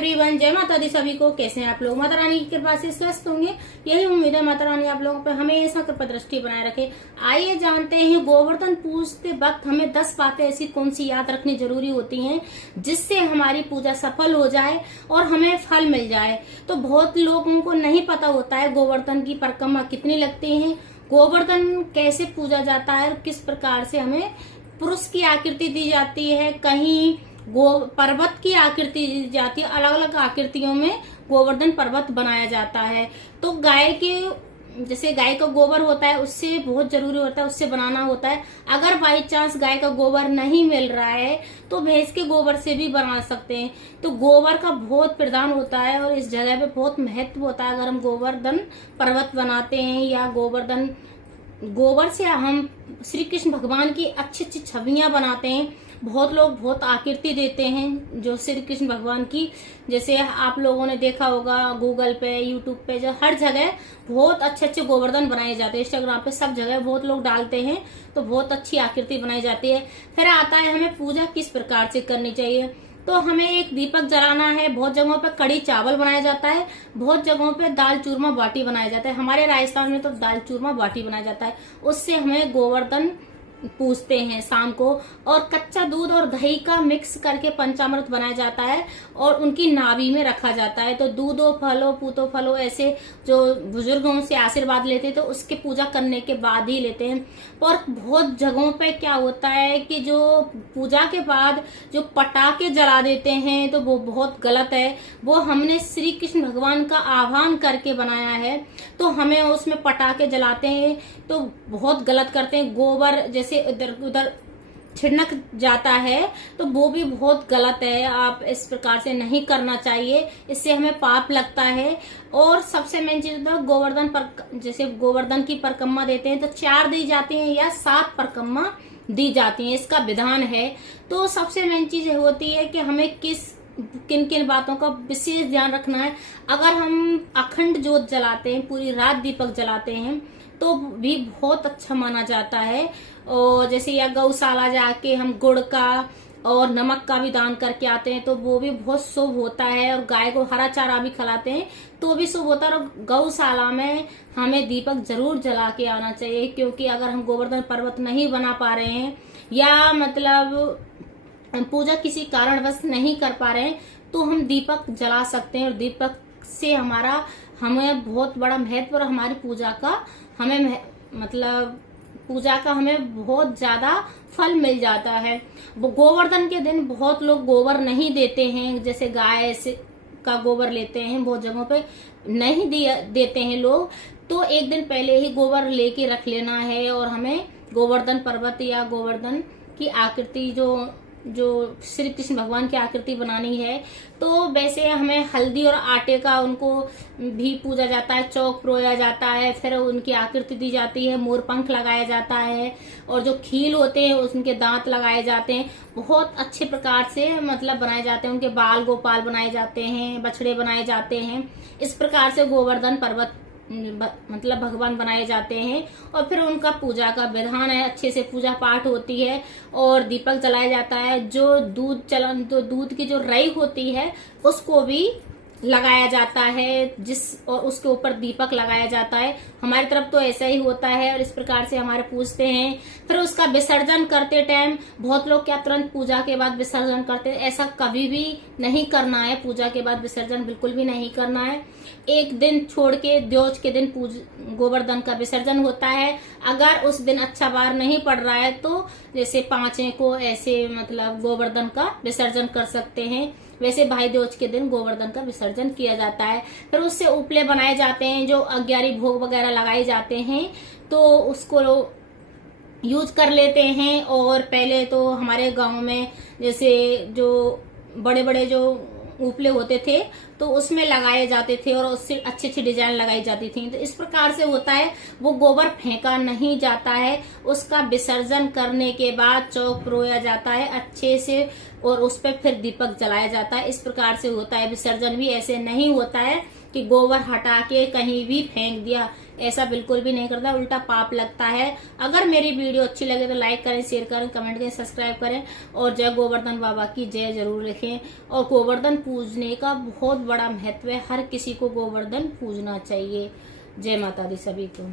Everyone, जय माता दी सभी को। कैसे हैं आप लोग? माता रानी की कृपा से स्वस्थ होंगे, यही उम्मीद है। माता रानी आप लोगों पर हमेशा कृपा दृष्टि बनाए रखे। आइए जानते हैं, गोवर्धन पूजते वक्त हमें 10 बातें ऐसी कौन सी याद रखनी जरूरी होती हैं जिससे हमारी पूजा सफल हो जाए और हमें फल मिल जाए। तो बहुत लोगों को नहीं पता होता है गोवर्धन की परिक्रमा कितनी लगती है, गोवर्धन कैसे पूजा जाता है और किस प्रकार से हमें पुरुष की आकृति दी जाती है, कहीं पर्वत की आकृति दी जाती है। अलग अलग आकृतियों में गोवर्धन पर्वत बनाया जाता है। तो गाय के जैसे गाय का गोबर होता है उससे बहुत जरूरी होता है, उससे बनाना होता है। अगर बाई चांस गाय का गोबर नहीं मिल रहा है तो भैंस के गोबर से भी बना सकते हैं। तो गोबर का बहुत प्रदान होता है और इस जगह पे बहुत महत्व होता है। अगर हम गोवर्धन पर्वत बनाते हैं या गोबर से हम श्री कृष्ण भगवान की अच्छी अच्छी छवियां बनाते हैं। बहुत लोग बहुत आकृति देते हैं जो श्री कृष्ण भगवान की, जैसे आप लोगों ने देखा होगा गूगल पे, यूट्यूब पे, जो हर जगह बहुत अच्छे अच्छे गोवर्धन बनाए जाते हैं। इंस्टाग्राम पे सब जगह बहुत लोग डालते हैं, तो बहुत अच्छी आकृति बनाई जाती है। फिर आता है हमें पूजा किस प्रकार से करनी चाहिए। तो हमें एक दीपक जलाना है। बहुत जगहों पे कड़ी चावल बनाया जाता है, बहुत जगहों पे दाल चूरमा बाटी बनाया जाता है। हमारे राजस्थान में तो दाल चूरमा बाटी बनाया जाता है। उससे हमें गोवर्धन पूजते हैं शाम को। और कच्चा दूध और दही का मिक्स करके पंचामृत बनाया जाता है और उनकी नाभि में रखा जाता है। तो दूधो फलो पूतो फलो ऐसे जो बुजुर्गों से आशीर्वाद लेते हैं तो उसके पूजा करने के बाद ही लेते हैं। और बहुत जगहों पे क्या होता है कि जो पूजा के बाद जो पटाखे जला देते हैं तो वो बहुत गलत है। वो हमने श्री कृष्ण भगवान का आह्वान करके बनाया है, तो हमें उसमें पटाखे जलाते हैं तो बहुत गलत करते हैं। गोबर जैसे इधर उधर छिड़क जाता है तो वो भी बहुत गलत है। आप इस प्रकार से नहीं करना चाहिए, इससे हमें पाप लगता है। और सबसे मेन चीज तो गोवर्धन पर जैसे गोवर्धन की परिक्रमा देते हैं तो 4 दी जाती है या 7 परिक्रमा दी जाती है, इसका विधान है। तो सबसे मेन चीज होती है कि हमें किन किन बातों का विशेष ध्यान रखना है। अगर हम अखंड ज्योत जलाते हैं, पूरी रात दीपक जलाते हैं तो भी बहुत अच्छा माना जाता है। और जैसे या गौशाला जाके हम गुड़ का और नमक का भी दान करके आते हैं तो वो भी बहुत शुभ होता है। और गाय को हरा चारा भी खिलाते हैं तो भी शुभ होता है। और गौशाला में हमें दीपक जरूर जला के आना चाहिए, क्योंकि अगर हम गोवर्धन पर्वत नहीं बना पा रहे हैं या मतलब पूजा किसी कारणवश नहीं कर पा रहे हैं तो हम दीपक जला सकते हैं। और दीपक से हमें बहुत बड़ा महत्व और हमारी पूजा का हमें बहुत ज्यादा फल मिल जाता है। वो गोवर्धन के दिन बहुत लोग गोबर नहीं देते हैं, जैसे गाय से का गोबर लेते हैं, बहुत जगहों पे नहीं देते हैं लोग। तो एक दिन पहले ही गोबर लेके रख लेना है और हमें गोवर्धन पर्वत या गोवर्धन की आकृति जो श्री कृष्ण भगवान की आकृति बनानी है। तो वैसे हमें हल्दी और आटे का उनको भी पूजा जाता है, चौक परोया जाता है, फिर उनकी आकृति दी जाती है, मोर पंख लगाया जाता है और जो खील होते हैं उनके दांत लगाए जाते हैं। बहुत अच्छे प्रकार से बनाए जाते हैं। उनके बाल गोपाल बनाए जाते हैं, बछड़े बनाए जाते हैं। इस प्रकार से गोवर्धन पर्वत भगवान बनाए जाते हैं। और फिर उनका पूजा का विधान है, अच्छे से पूजा पाठ होती है और दीपक जलाया जाता है। जो दूध की जो रई होती है उसको भी लगाया जाता है, और उसके ऊपर दीपक लगाया जाता है। हमारी तरफ तो ऐसा ही होता है और इस प्रकार से हमारे पूजते हैं। फिर उसका विसर्जन करते टाइम बहुत लोग क्या तुरंत पूजा के बाद विसर्जन करते हैं, ऐसा कभी भी नहीं करना है। पूजा के बाद विसर्जन बिल्कुल भी नहीं करना है। एक दिन छोड़ के द्योज के दिन गोवर्धन का विसर्जन होता है। अगर उस दिन अच्छा वार नहीं पड़ रहा है तो जैसे 5 को ऐसे गोवर्धन का विसर्जन कर सकते हैं। वैसे भाई दूज के दिन गोवर्धन का विसर्जन किया जाता है। फिर उससे उपले बनाए जाते हैं, जो 11 भोग वगैरह लगाए जाते हैं तो उसको यूज कर लेते हैं। और पहले तो हमारे गांव में जैसे जो बड़े बड़े जो उपले होते थे तो उसमें लगाए जाते थे और उससे अच्छी अच्छी डिजाइन लगाई जाती थी। तो इस प्रकार से होता है, वो गोबर फेंका नहीं जाता है। उसका विसर्जन करने के बाद चौक परोया जाता है, अच्छे से और उस पर फिर दीपक जलाया जाता है। इस प्रकार से होता है। विसर्जन भी ऐसे नहीं होता है कि गोबर हटा के कहीं भी फेंक दिया, ऐसा बिल्कुल भी नहीं करता, उल्टा पाप लगता है। अगर मेरी वीडियो अच्छी लगे तो लाइक करें, शेयर करें, कमेंट करें, सब्सक्राइब करें और जय गोवर्धन बाबा की जय जरूर लिखें। और गोवर्धन पूजने का बहुत बड़ा महत्व है, हर किसी को गोवर्धन पूजना चाहिए। जय माता दी सभी को।